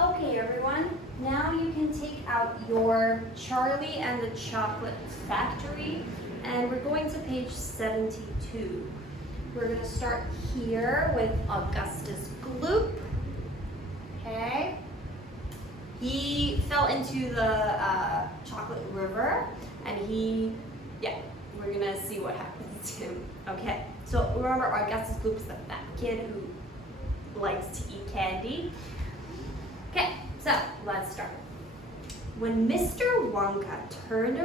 Okay, everyone, now you can take out your Charlie and the Chocolate Factory, and we're going to page 72. We're going to start here with Augustus Gloop. Okay. He fell into the chocolate river, and we're going to see what happens to him. Okay, so remember Augustus Gloop is the fat kid who likes to eat candy. Okay, so let's start. When Mr. Wonka turned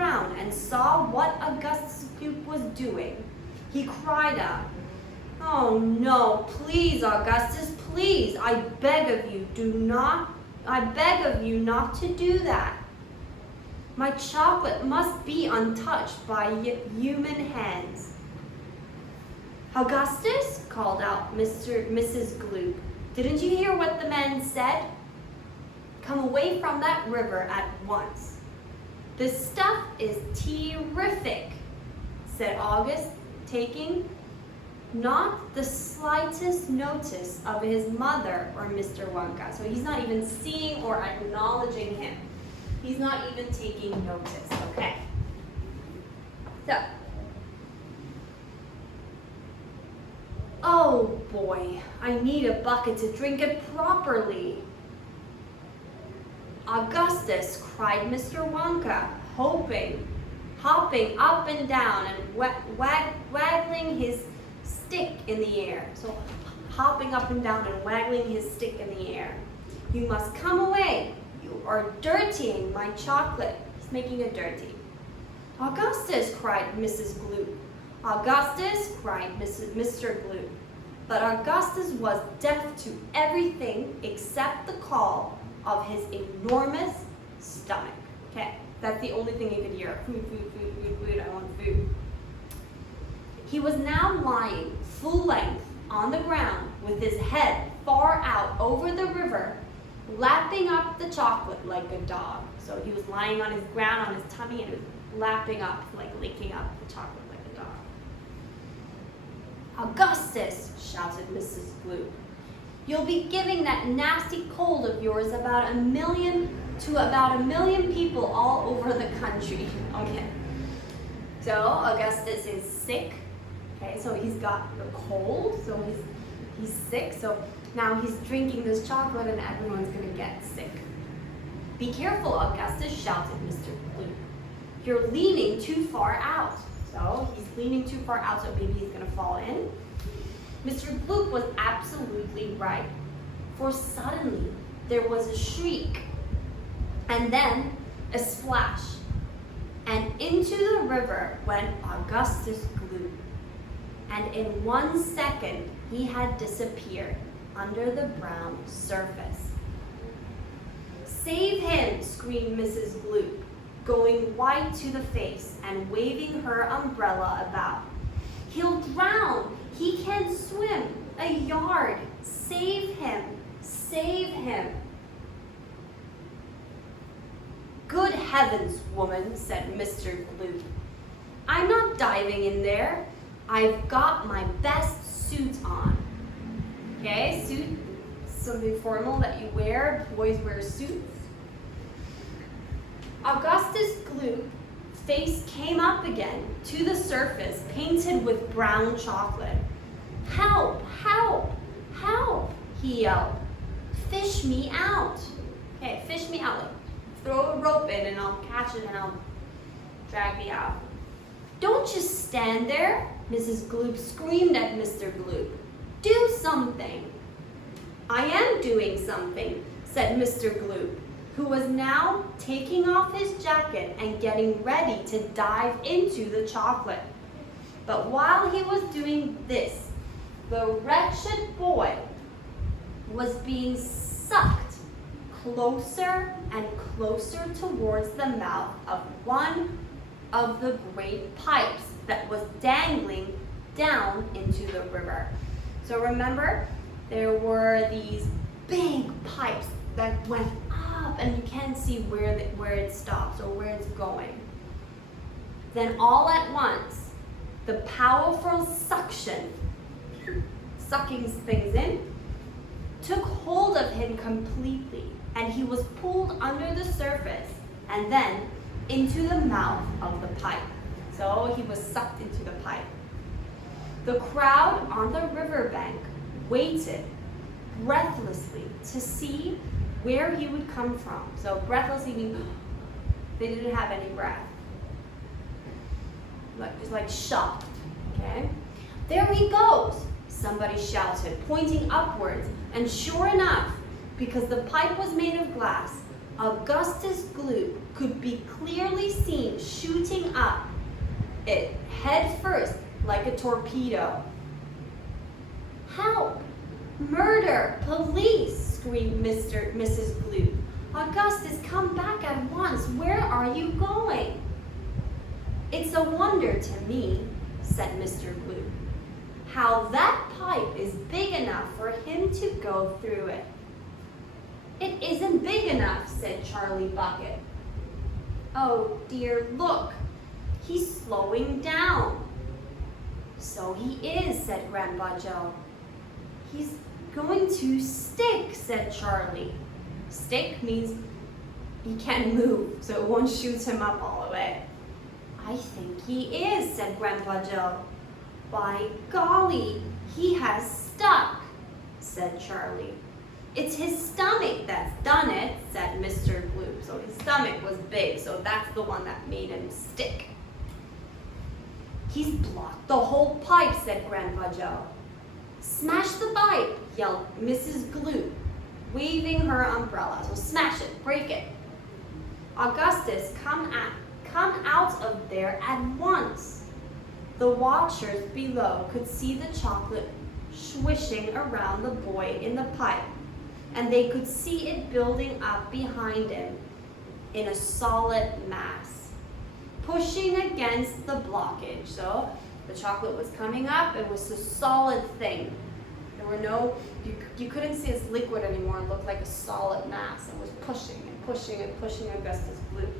round and saw what Augustus Gloop was doing, he cried out, "Oh no, please, Augustus, please, I beg of you not to do that. My chocolate must be untouched by human hands." "Augustus," called out Mrs. Gloop, "didn't you hear what the man said? Come away from that river at once." "This stuff is terrific," said August, taking not the slightest notice of his mother or Mr. Wonka. So he's not even seeing or acknowledging him. He's not even taking notice, okay? So, "Oh boy, I need a bucket to drink it properly." "Augustus," cried Mr. Wonka, hopping up and down and waggling his stick in the air. So hopping up and down and waggling his stick in the air. "You must come away. You are dirtying my chocolate." He's making it dirty. "Augustus," cried Mrs. Gloop. "Augustus," cried Mr. Gloop. But Augustus was deaf to everything except the call of his enormous stomach. Okay, that's the only thing he could hear. Food, food, food, food, food, I want food. He was now lying full length on the ground with his head far out over the river, lapping up the chocolate like a dog. So he was lying on his ground, on his tummy, and he was lapping up, like licking up the chocolate like a dog. "Augustus," shouted Mrs. Gloop, "you'll be giving that nasty cold of yours to about a million people all over the country." Okay. So Augustus is sick. Okay, so he's got a cold, so he's sick. So now he's drinking this chocolate and everyone's gonna get sick. "Be careful, Augustus," shouted Mr. Gloop. "You're leaning too far out." So he's leaning too far out, so maybe he's gonna fall in. Mr. Gloop was absolutely right, for suddenly there was a shriek, and then a splash, and into the river went Augustus Gloop. And in 1 second, he had disappeared under the brown surface. "Save him!" screamed Mrs. Gloop, going white to the face and waving her umbrella about. "He'll drown! He can't swim! A yard! Save him! Save him!" "Good heavens, woman," said Mr. Gloop. "I'm not diving in there. I've got my best suit on." Okay, suit, something formal that you wear. Boys wear suits. Augustus Gloop's face came up again to the surface, painted with brown chocolate. "Help! Help! Help!" he yelled. "Fish me out." Okay, fish me out. Like, throw a rope in and I'll catch it and I'll drag me out. "Don't just stand there," Mrs. Gloop screamed at Mr. Gloop. "Do something." "I am doing something," said Mr. Gloop, who was now taking off his jacket and getting ready to dive into the chocolate. But while he was doing this, the wretched boy was being sucked closer and closer towards the mouth of one of the great pipes that was dangling down into the river. So remember, there were these big pipes that went up and you can't see where it stops or where it's going. Then all at once, the powerful suction, sucking things in, took hold of him completely, and he was pulled under the surface and then into the mouth of the pipe. So he was sucked into the pipe. The crowd on the riverbank waited breathlessly to see where he would come from. So breathlessly means they didn't have any breath. Just like shocked, okay? There he goes, somebody shouted, pointing upwards. And sure enough, because the pipe was made of glass, Augustus Gloop could be clearly seen shooting up it head first like a torpedo. "Help! Murder! Police!" screamed Mrs. Gloop. "Augustus, come back at once. Where are you going?" "It's a wonder to me," said Mr. Gloop, "how that pipe is big enough for him to go through it." "It isn't big enough," said Charlie Bucket. "Oh dear, look, he's slowing down." "So he is," said Grandpa Joe. "He's going to stick," said Charlie. Stick means he can't move, so it won't shoot him up all the way. "I think he is," said Grandpa Joe. "By golly, he has stuck," said Charlie. "It's his stomach that's done it," said Mr. Gloop. So his stomach was big, so that's the one that made him stick. "He's blocked the whole pipe," said Grandpa Joe. "Smash the pipe," yelled Mrs. Gloop, waving her umbrella. So smash it, break it. "Augustus, come out of there at once." The watchers below could see the chocolate swishing around the boy in the pipe, and they could see it building up behind him in a solid mass, pushing against the blockage. So the chocolate was coming up. It was a solid thing. There were no, you couldn't see this liquid anymore. It looked like a solid mass. It was pushing and pushing and pushing Augustus Gloop.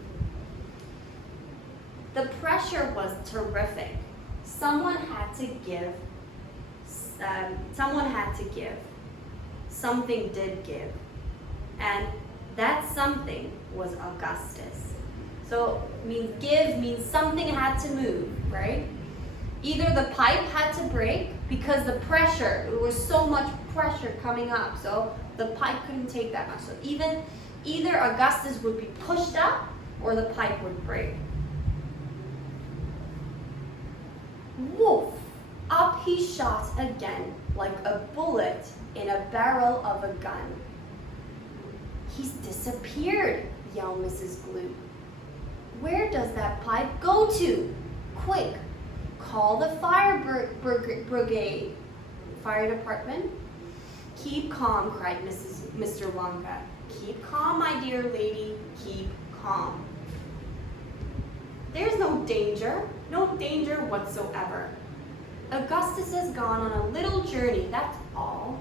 The pressure was terrific. Someone had to give. Something did give. And that something was Augustus. So give means something had to move, right? Either the pipe had to break because the pressure, there was so much pressure coming up, so the pipe couldn't take that much. So either Augustus would be pushed up or the pipe would break. Woof! Up he shot again like a bullet in a barrel of a gun. "He's disappeared," yelled Mrs. Gloop. "Where does that pipe go to? Quick, call the fire brigade." "Fire department?" "Keep calm," cried Mr. Wonka. "Keep calm, my dear lady, keep calm. There's no danger whatsoever. Augustus has gone on a little journey, that's all.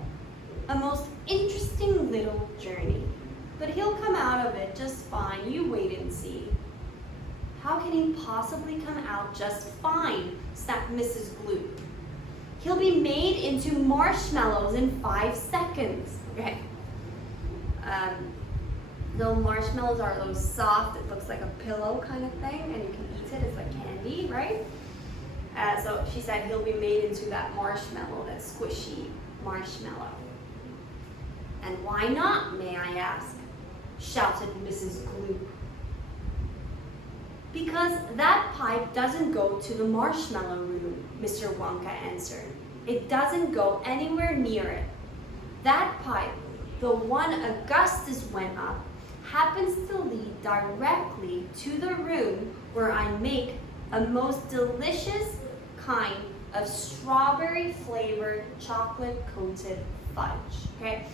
A most interesting little journey. But he'll come out of it just fine, you wait and see." "How can he possibly come out just fine?" snapped Mrs. Gloop. "He'll be made into marshmallows in 5 seconds. Okay. The marshmallows are those soft, it looks like a pillow kind of thing, and you can eat it, it's like candy, right? So she said he'll be made into that marshmallow, that squishy marshmallow. "And why not, may I ask?" shouted Mrs. Gloop. "Because that pipe doesn't go to the marshmallow room," Mr. Wonka answered. "It doesn't go anywhere near it. That pipe, the one Augustus went up, happens to lead directly to the room where I make a most delicious kind of strawberry-flavored chocolate-coated fudge." Okay,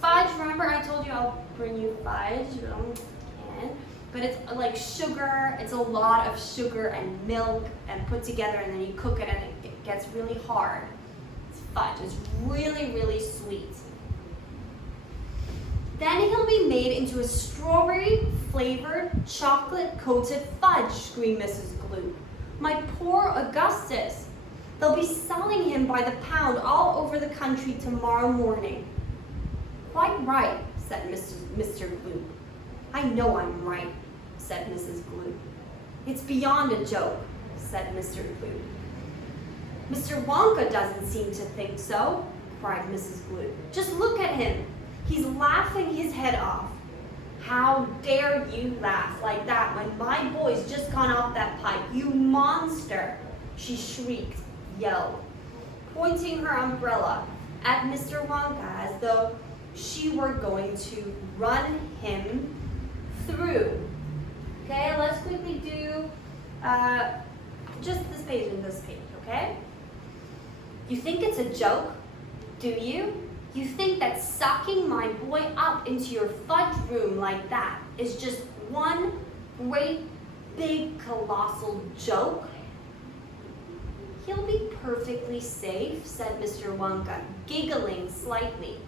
fudge, remember I told you I'll bring you fudge, but it's like sugar, it's a lot of sugar and milk and put together, and then you cook it and it gets really hard. It's fudge, it's really, really sweet. "Then he'll be made into a strawberry-flavored chocolate-coated fudge," screamed Mrs. Gloop. "My poor Augustus. They'll be selling him by the pound all over the country tomorrow morning." Quite right, said Mr. Gloop. I know I'm right, said Mrs. Gloop. It's beyond a joke, said Mr. Gloop. Mr. Wonka doesn't seem to think so, cried Mrs. Gloop. Just look at him. He's laughing his head off. How dare you laugh like that when my boy's just gone off that pipe, you monster, she shrieked, yelled, pointing her umbrella at Mr. Wonka as though she were going to run him through. Okay, let's quickly do just this page and this page, okay? You think it's a joke, do you? You think that sucking my boy up into your fudge room like that is just one great big colossal joke? He'll be perfectly safe, said Mr. Wonka, giggling slightly,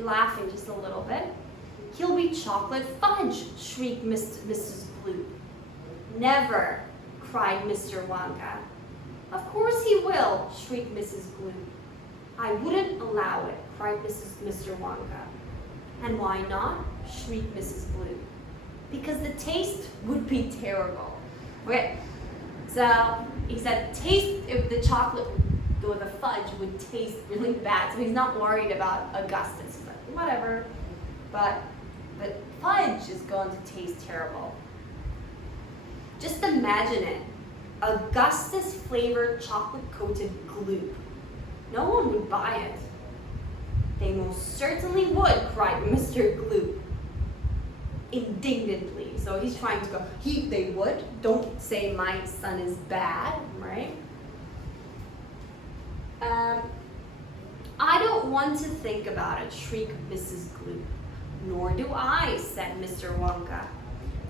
laughing just a little bit. He'll be chocolate fudge, shrieked Mrs. Gloop. Never, cried Mr. Wonka. Of course he will, shrieked Mrs. Gloop. I wouldn't allow it, cried Mr. Wonka. And why not? Shrieked Mrs. Gloop. Because the taste would be terrible. Okay, so he said taste if the chocolate or the fudge would taste really bad. So he's not worried about Augustus, but whatever. But the fudge is going to taste terrible. Just imagine it. Augustus flavored chocolate coated gloop. No one would buy it. They most certainly would, cried Mr. Gloop indignantly. So he's trying to go, they would? Don't say my son is bad, right? I don't want to think about it, shrieked Mrs. Gloop. Nor do I, said Mr. Wonka.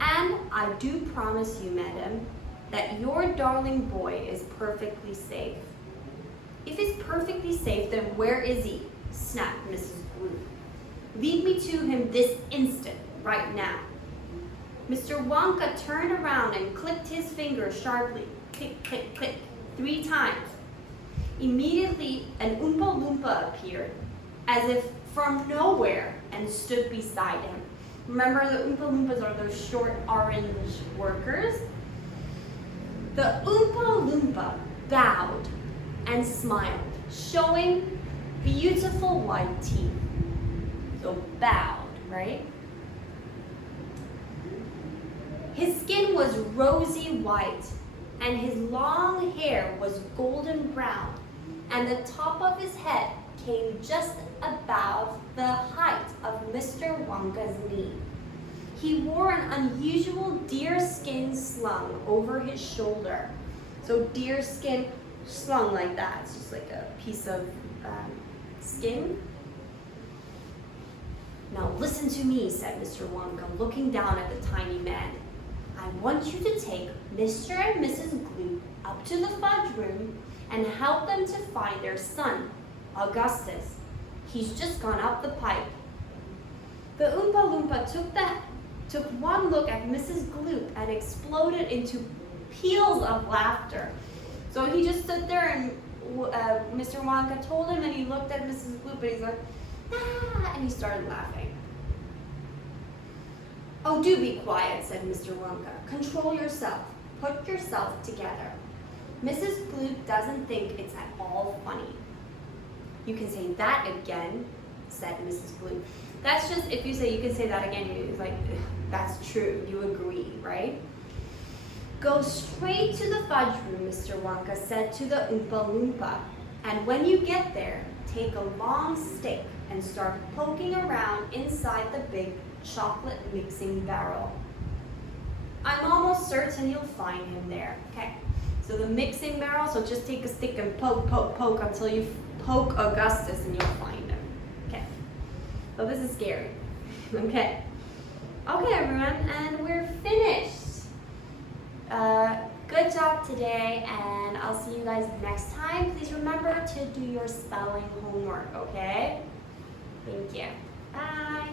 And I do promise you, madam, that your darling boy is perfectly safe. If he's perfectly safe, then where is he? Snapped Mrs. Gloop. Lead me to him this instant, right now. Mr. Wonka turned around and clicked his fingers sharply, click, click, click, 3 times. Immediately, an Oompa Loompa appeared, as if from nowhere, and stood beside him. Remember, the Oompa Loompas are those short orange workers? The Oompa Loompa bowed and smiled, showing beautiful white teeth. So bowed, right? His skin was rosy white, and his long hair was golden brown, and the top of his head came just above the height of Mr. Wonka's knee. He wore an unusual deerskin slung over his shoulder. So deerskin slung like that. It's just like a piece of skin. Now listen to me, said Mr. Wonka, looking down at the tiny man. I want you to take Mr. and Mrs. Gloop up to the fudge room and help them to find their son, Augustus. He's just gone up the pipe. The Oompa Loompa took one look at Mrs. Gloop and exploded into peals of laughter. So he just stood there and Mr. Wonka told him and he looked at Mrs. Gloop and he's like, ah, and he started laughing. Oh, do be quiet, said Mr. Wonka. Control yourself. Put yourself together. Mrs. Gloop doesn't think it's at all funny. You can say that again, said Mrs. Gloop. That's just, if you say you can say that again, it's like, that's true, you agree, right? Go straight to the fudge room, Mr. Wonka said to the Oompa Loompa. And when you get there, take a long stick and start poking around inside the big chocolate mixing barrel. I'm almost certain you'll find him there. Okay, so the mixing barrel, so just take a stick and poke, poke, poke until you poke Augustus and you'll find him. Okay, so this is scary. Okay, everyone, and we're finished. Good job today, and I'll see you guys next time. Please remember to do your spelling homework, okay? Thank you. Bye.